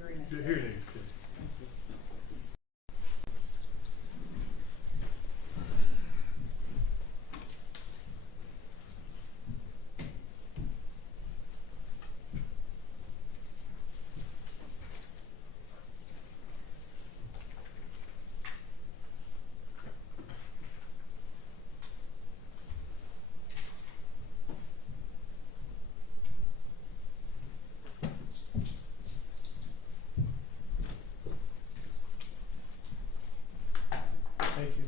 hearing assist. The hearing is good. Thank you. Thank you.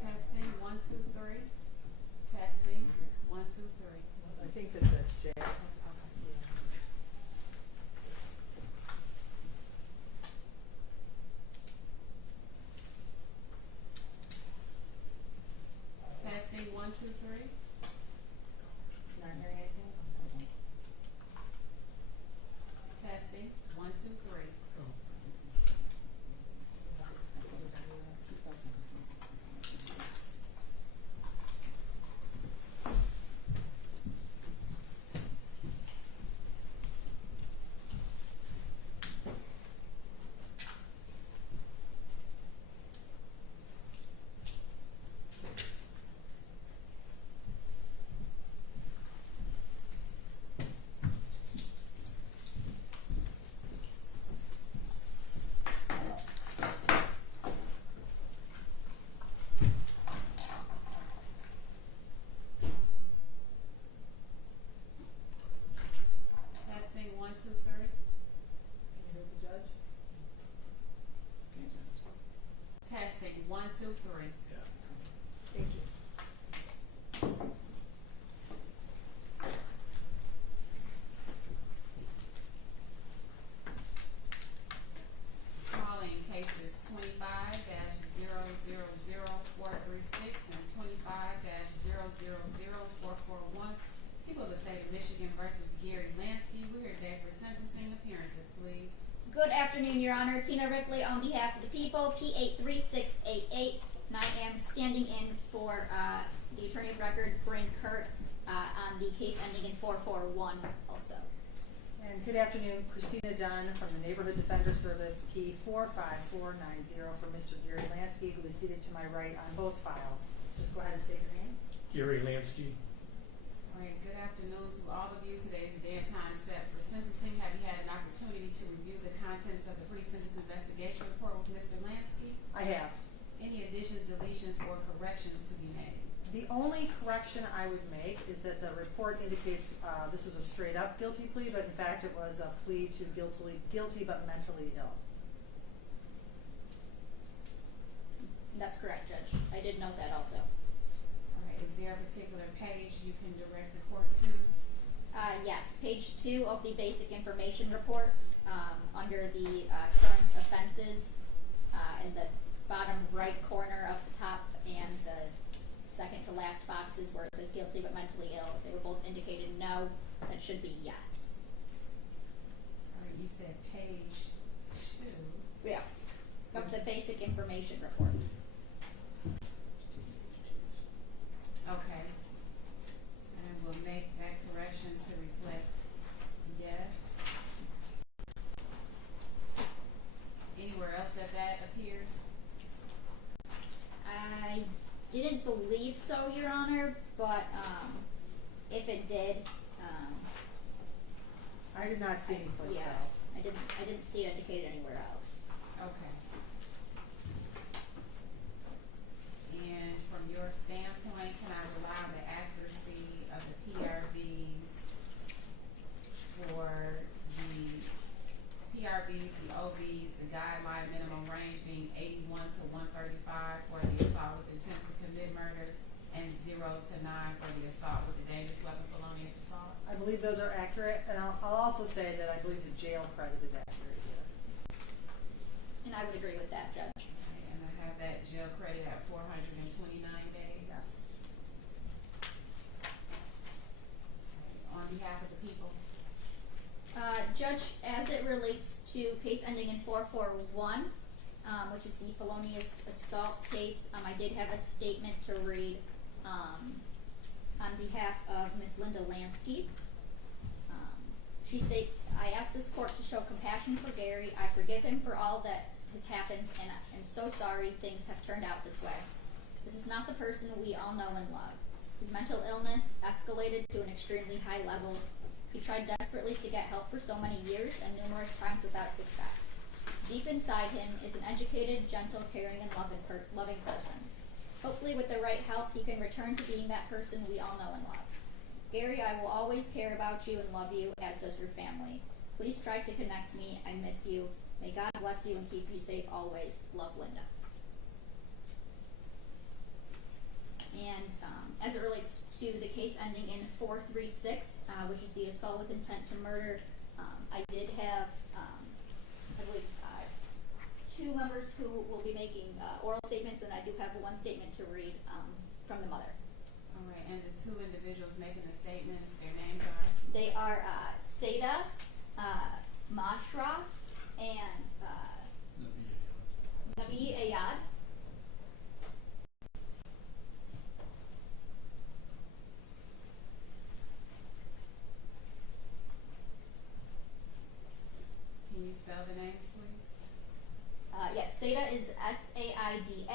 Testing, 1, 2, 3. Testing, 1, 2, 3. I think that's a Jazz. Testing, 1, 2, 3. Not hearing anything? Testing, 1, 2, 3. Testing, 1, 2, 3. Can you hear the judge? Testing, 1, 2, 3. Yeah. Thank you. Calling cases 25-0000436 and 25-0000441. People of the state of Michigan versus Gary Lansky. We're here today for sentencing appearances, please. Good afternoon, Your Honor. Tina Ripley on behalf of the people, P83688, and I am standing in for the attorney of record, Bryn Kurt, on the case ending in 441 also. And good afternoon, Christina Dunn from the Neighborhood Defender Service, key 45490 for Mr. Gary Lansky, who is seated to my right on both files. Just go ahead and state your name. Gary Lansky. All right, good afternoon to all of you. Today is the day and time set for sentencing. Have you had an opportunity to review the contents of the pre-sentence investigation report with Mr. Lansky? I have. Any additions, deletions, or corrections to be made? The only correction I would make is that the report indicates this was a straight up guilty plea, but in fact it was a plea to guilty but mentally ill. That's correct, Judge. I did note that also. All right, is there a particular page you can direct the court to? Yes, page 2 of the basic information report, under the current offenses, in the bottom right corner of the top and the second to last boxes where it says guilty but mentally ill. They were both indicated no. That should be yes. All right, you said page 2. Yeah. Of the basic information report. Okay. And we'll make that correction to reflect yes. Anywhere else that appears? I didn't believe so, Your Honor, but if it did, I did not see any place yeah, else. I didn't see it indicated anywhere else. Okay. And from your standpoint, can I rely on the accuracy of the PRVs for the PRVs, the OVs, the guideline minimum range being 81 to 135 for the assault with intent to commit murder and 0 to 9 for the assault with a dangerous weapon, felonious assault? I believe those are accurate, and I'll also say that I believe the jail credit is accurate here. And I would agree with that, Judge. Okay, and I have that jail credit at 429 days. Yes. Okay, on behalf of the people. Judge, as it relates to case ending in 441, which is the felonious assault case, I did have a statement to read. on behalf of Ms. Linda Lansky. She states, I ask this court to show compassion for Gary. I forgive him for all that has happened, and I'm so sorry things have turned out this way. This is not the person we all know and love. His mental illness escalated to an extremely high level. He tried desperately to get help for so many years and numerous times without success. Deep inside him is an educated, gentle, caring, and loving person. Hopefully with the right help, he can return to being that person we all know and love. Gary, I will always care about you and love you, as does your family. Please try to connect me. I miss you. May God bless you and keep you safe always. Love, Linda. And as it relates to the case ending in 436, which is the assault with intent to murder, I did have, I believe, two members who will be making oral statements, and I do have one statement to read from the mother. All right, and the two individuals making the statements, their names are? They are Seda Mashra and Nabi Ayad. Can you spell the names, please? Yes, Seda is Saida, Mashrah.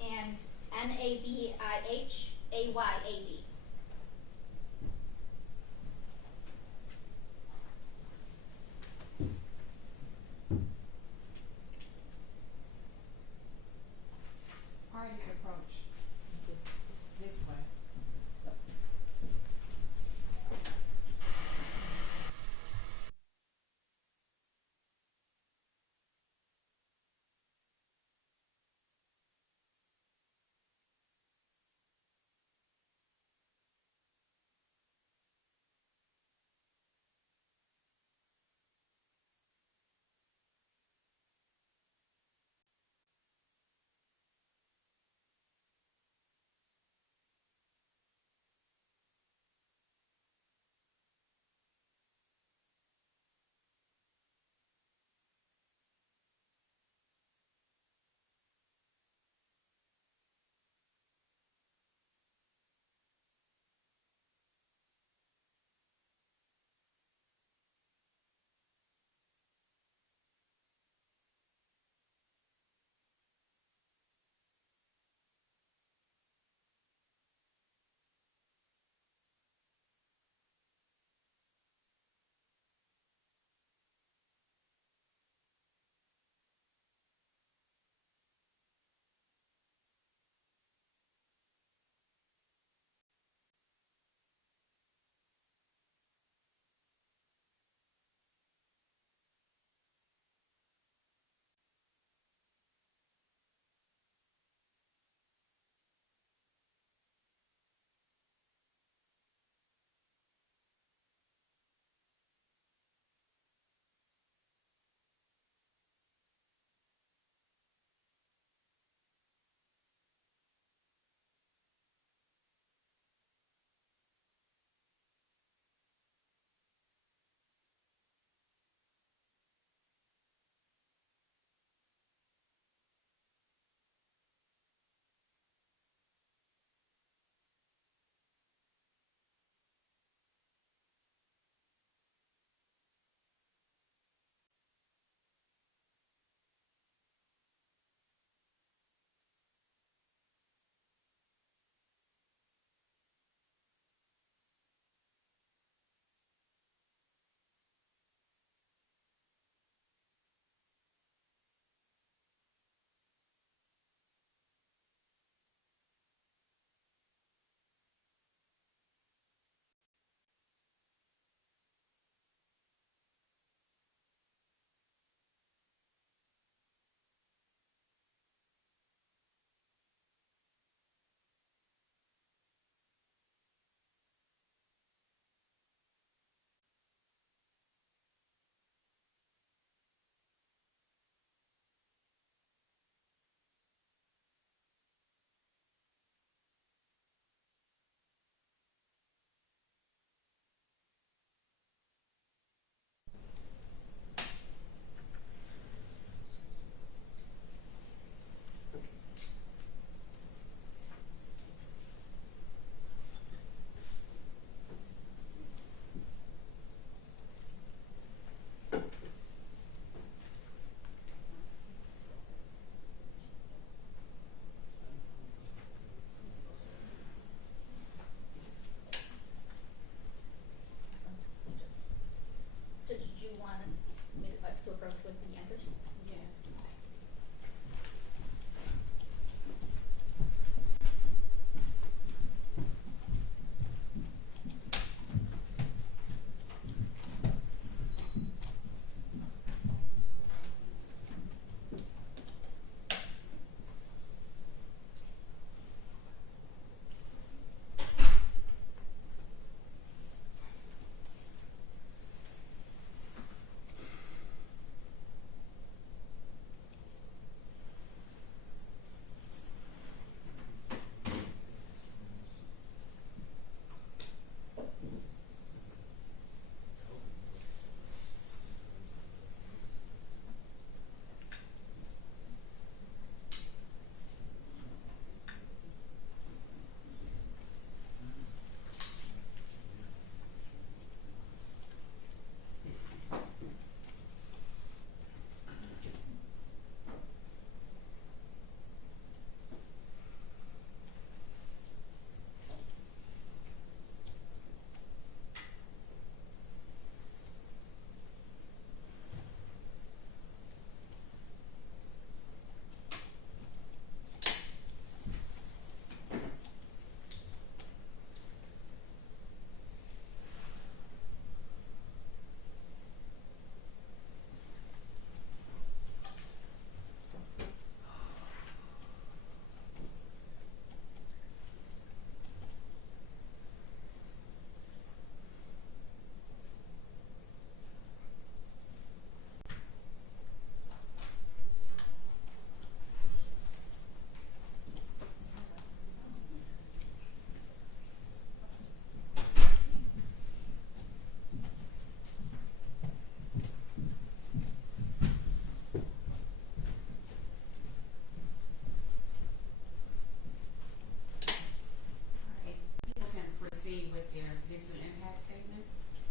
And Nabihayyad. Parties approach this way.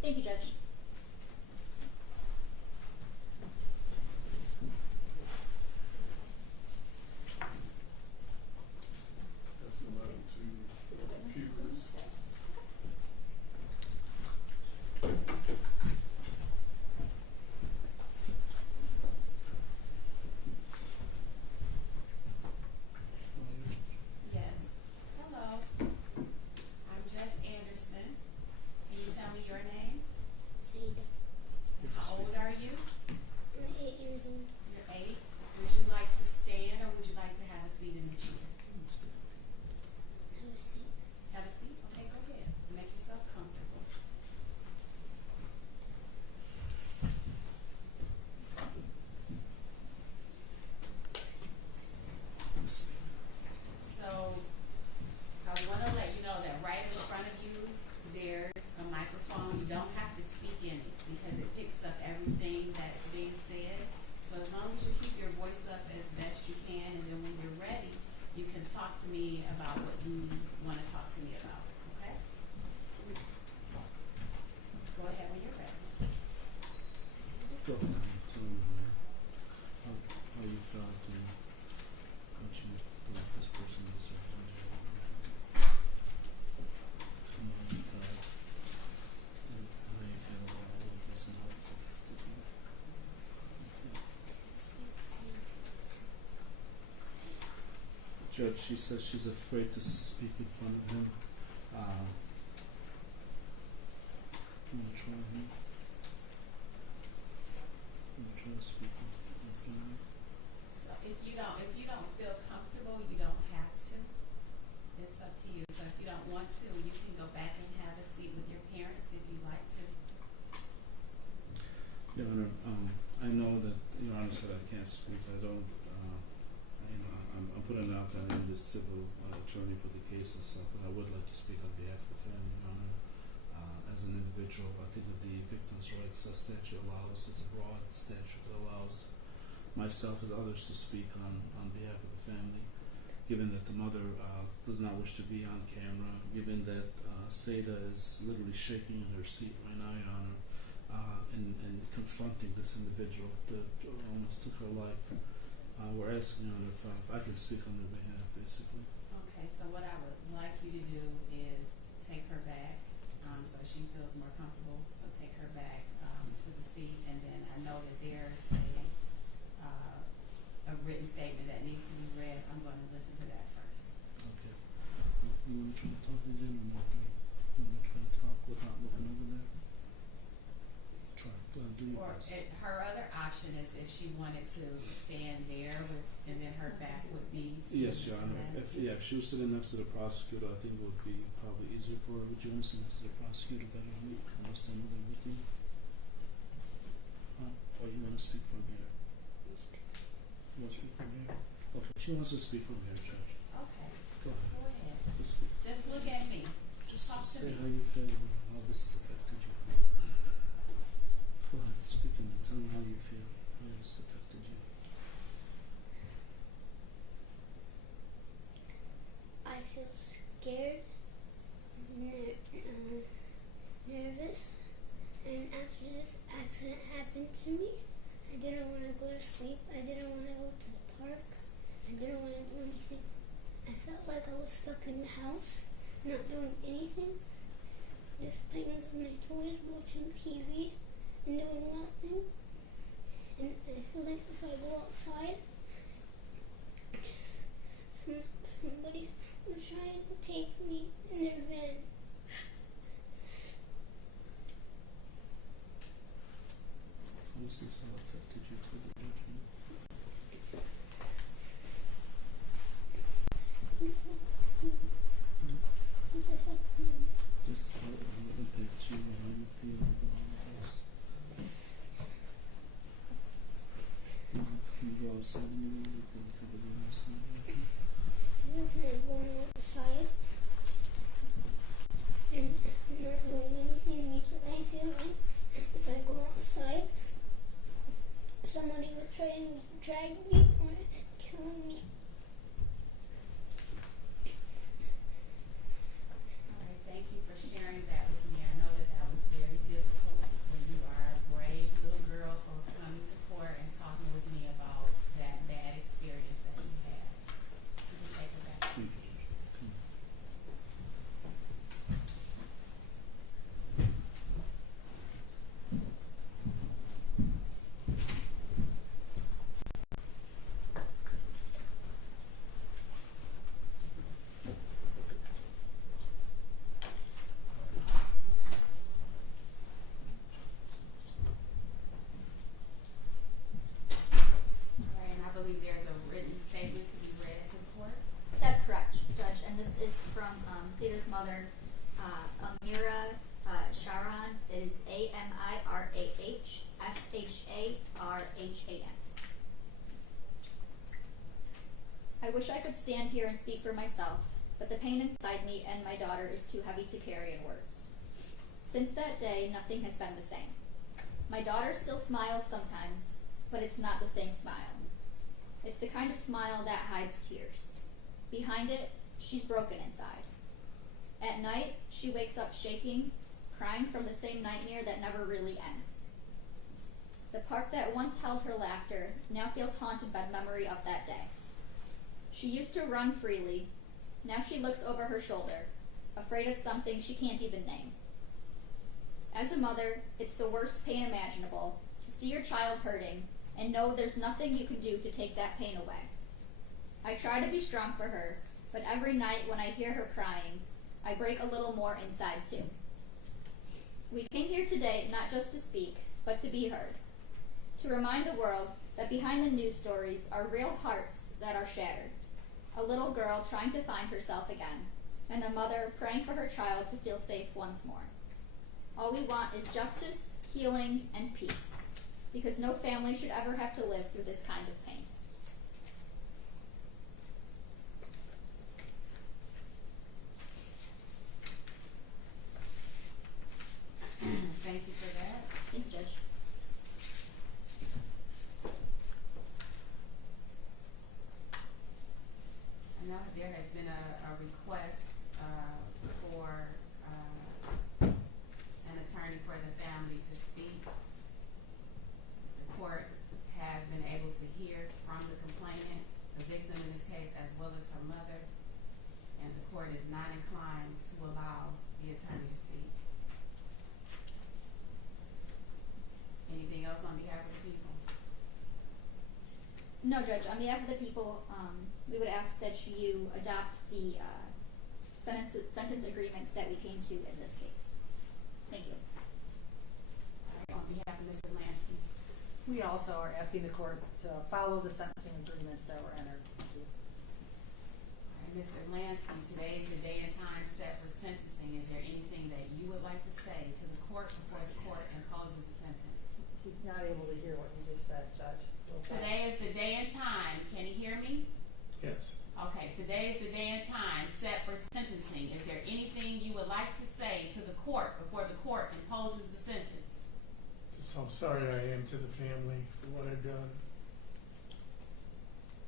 Thank you, Judge. That's the letter to Peters. Yes. Hello. I'm Judge Anderson. Can you tell me your name? Zeta. How old are you? I'm 8 years old. You're 8. Would you like to stand or would you like to have a seat in the chair? Have a seat. Have a seat? Okay, go ahead. Make yourself comfortable. So, I want to let you know that right in front of you, there's a microphone. You don't have to speak in it because it picks up everything that's being said. So as long as you keep your voice up as best you can, and then when you're ready, you can talk to me about what you want to talk to me about, okay? Go ahead when you're ready. Go ahead and tell me how you felt and what you believe this person is or how you felt and how you feel about all of this and how it's affected you. Judge, she says she's afraid to speak in front of him. I'm gonna try him. I'm gonna try to speak in front of him. So if you don't feel comfortable, you don't have to. It's up to you. So if you don't want to, you can go back and have a seat with your parents if you'd like to. Your Honor, I know that Your Honor said I can't speak. I don't. I'm putting out that I'm the civil attorney for the case and stuff, but I would like to speak on behalf of the family, Your Honor. As an individual, I think that the Victims' Rights Statute allows. It's a broad statute that allows myself and others to speak on behalf of the family. Given that the mother does not wish to be on camera, given that Seda is literally shaking in her seat right now, Your Honor, and confronting this individual that almost took her life. We're asking, Your Honor, if I can speak on their behalf, basically. Okay, so what I would like you to do is take her back, so she feels more comfortable. So take her back to the seat, and then I know that there's a written statement that needs to be read. I'm going to listen to that first. Okay. You want to try to talk again or not? You want to try to talk without looking over there? Try. Go ahead, do your Or best. her other option is if she wanted to stand there with, and then her back would be to Yes, Your Mr. Honor. Lansky. If she was sitting next to the prosecutor, I think it would be probably easier for her. Would you want to sit next to the prosecutor better than me? I was standing there with you. Or you want to speak from here? You want to speak from here? Okay. She wants to speak from here, Judge. Okay, Go ahead. go ahead. Just speak. Just look at me. Just Talk to say me. how you feel and how this has affected you. Go ahead, speak and tell me how you feel, how this affected you. I feel scared, nervous, and after this accident happened to me, I didn't want to go to sleep. I didn't want to go to the park. I didn't want to do anything. I felt like I was stuck in the house, not doing anything, just playing with my toys, watching TV, and doing nothing. And I feel like if I go outside, somebody will try to take me in their van. How has this all affected you for the judgment? Just how it impacts you and how you feel about all of this. Can you go outside anymore? You feel comfortable outside? I'm going outside and not doing anything because I feel like if I go outside, somebody will try and drag me or kill me. All right, stand here and speak for myself, but the pain inside me and my daughter is too heavy to carry in words. Since that day, nothing has been the same. My daughter still smiles sometimes, but it's not the same smile. It's the kind of smile that hides tears. Behind it, she's broken inside. At night, she wakes up shaking, crying from the same nightmare that never really ends. The park that once held her laughter now feels haunted by the memory of that day. She used to run freely. Now she looks over her shoulder, afraid of something she can't even name. As a mother, it's the worst pain imaginable to see your child hurting and know there's nothing you can do to take that pain away. I try to be strong for her, but every night when I hear her crying, I break a little more inside too. We came here today not just to speak, but to be heard. To remind the world that behind the news stories are real hearts that are shattered. A little girl trying to find herself again, and a mother praying for her child to feel safe once more. All we want is justice, healing, and peace, because no family should ever have to live through this kind of pain. Thank you for that. Thank you, Judge. I know there has been a request for an attorney for the family to speak. The court has been able to hear from the complainant, the victim in this case, as well as her mother, and the court is not inclined to allow the attorney to speak. Anything else on behalf of the people? No, Judge. On behalf of the people, we would ask that you adopt the sentence agreements that we came to in this case. Thank you. All right, on behalf of Mr. Lansky. We also are asking the court to follow the sentencing agreements that were entered. Thank you. All right, Mr. Lansky, today is the day and time set for sentencing. Is there anything that you would like to say to the court before the court imposes a sentence? He's not able to hear what you just said, Judge. Today is the day and time. Can you hear me? Yes. Okay, today is the day and time set for sentencing. Is there anything you would like to say to the court before the court imposes the sentence? Just how sorry I am to the family for what I've done.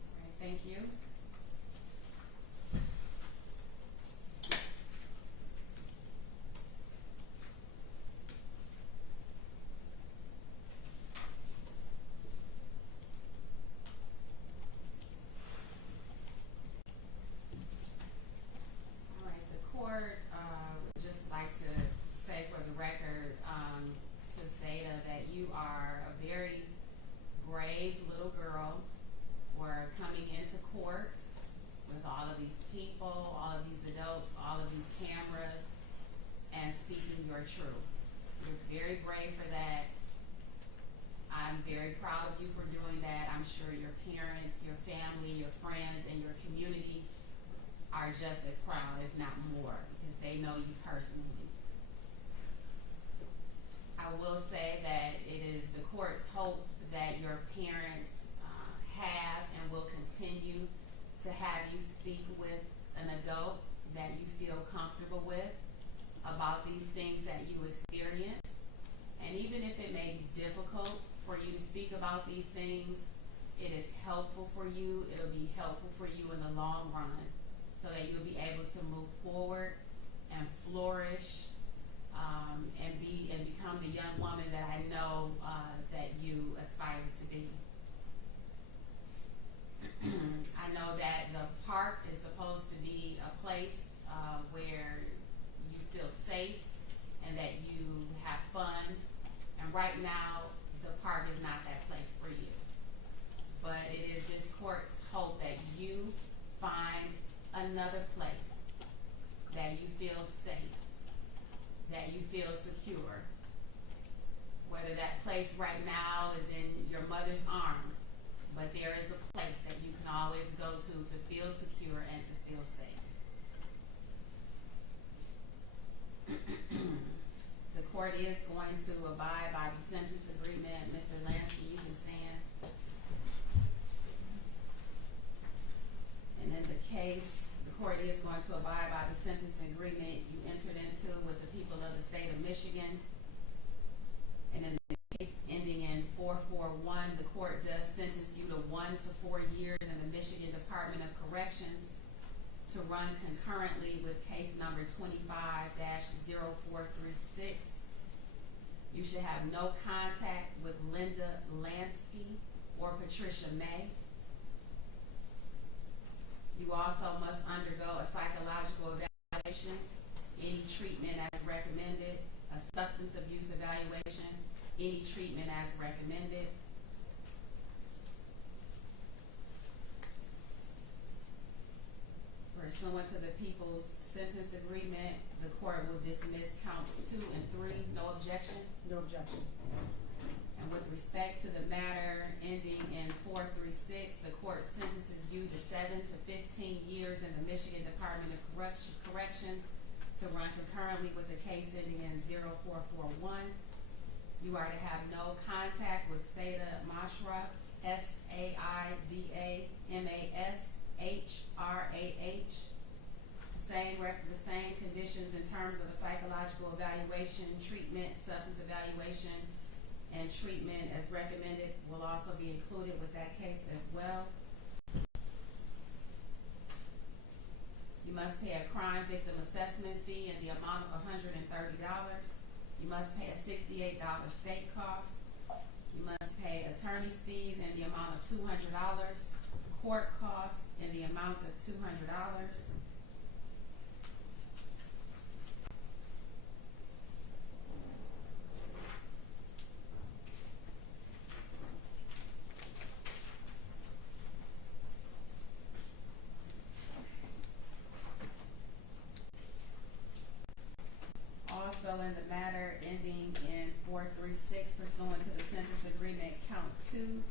All right, thank you. Would just like to say for the record to Seda that you are a very brave little girl for coming into court with all of these people, all of these adults, all of these cameras, and speaking your truth. You're very brave for that. I'm very proud of you for doing that. I'm sure your parents, your family, your friends, and your community are just as proud, if not more, because they know you personally. I will say that it is the court's hope that your parents have and will continue to have you speak with an adult that you feel comfortable with about these things that you experience. And even if it may be difficult for you to speak about these things, it is helpful for you. It'll be helpful for you in the long run, so that you'll be able to move forward and flourish and become the young woman that I know that you aspire to be. I know that the park is supposed to be a place where you feel safe and that you have fun, and right now the park is not that place for you. But it is this court's hope that you find another place that you feel safe, that you feel secure. Whether that place right now is in your mother's arms, but there is a place that you can always go to feel secure and to feel safe. The court is going to abide by the sentence agreement. Mr. Lansky, you can stand. And in the case, the court is going to abide by the sentence agreement you entered into with the people of the state of Michigan. And in the case ending in 441, the court does sentence you to 1 to 4 years in the Michigan Department of Corrections to run concurrently with case number 25-0436. You should have no contact with Linda Lansky or Patricia May. You also must undergo a psychological evaluation, any treatment as recommended, a substance abuse evaluation, any treatment as recommended. Pursuant to the People's Sentence Agreement, the court will dismiss counts 2 and 3. No objection? No objection. And with respect to the matter ending in 436, the court sentences you to 7 to 15 years in the Michigan Department of Corrections to run concurrently with the case ending in 0441. You are to have no contact with Saida Mashrah, SAIDA-MASHRAH. The same conditions in terms of a psychological evaluation, treatment, substance evaluation, and treatment as recommended will also be included with that case as well. You must pay a crime victim assessment fee in the amount of $130. You must pay a $68 state cost. You must pay attorney's fees in the amount of $200, court costs in the amount of $200. Also, in the matter ending in 436, pursuant to the sentence agreement, count 2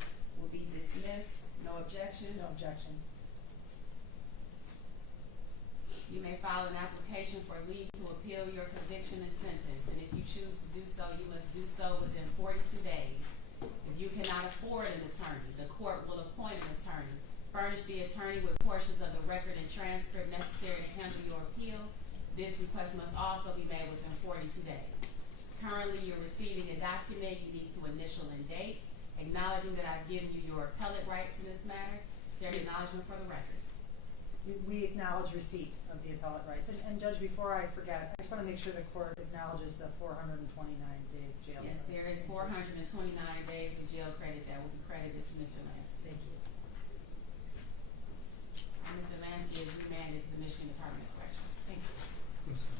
will be dismissed. No objection? No objection. You may file an application for leave to appeal your conviction and sentence, and if you choose to do so, you must do so within 42 days. If you cannot afford an attorney, the court will appoint an attorney. Furnish the attorney with portions of the record and transcript necessary to handle your appeal. This request must also be made within 42 days. Currently, you're receiving a document you need to initial and date, acknowledging that I've given you your appellate rights in this matter. Is there an acknowledgement for the record? We acknowledge receipt of the appellate rights. And Judge, before I forget, I just want to make sure the court acknowledges the 429 days jail. Yes, there is 429 days of jail credit that will be credited to Mr. Lansky. Thank you. And Mr. Lansky is remanded to the Michigan Department of Corrections. Thank you. Let's go.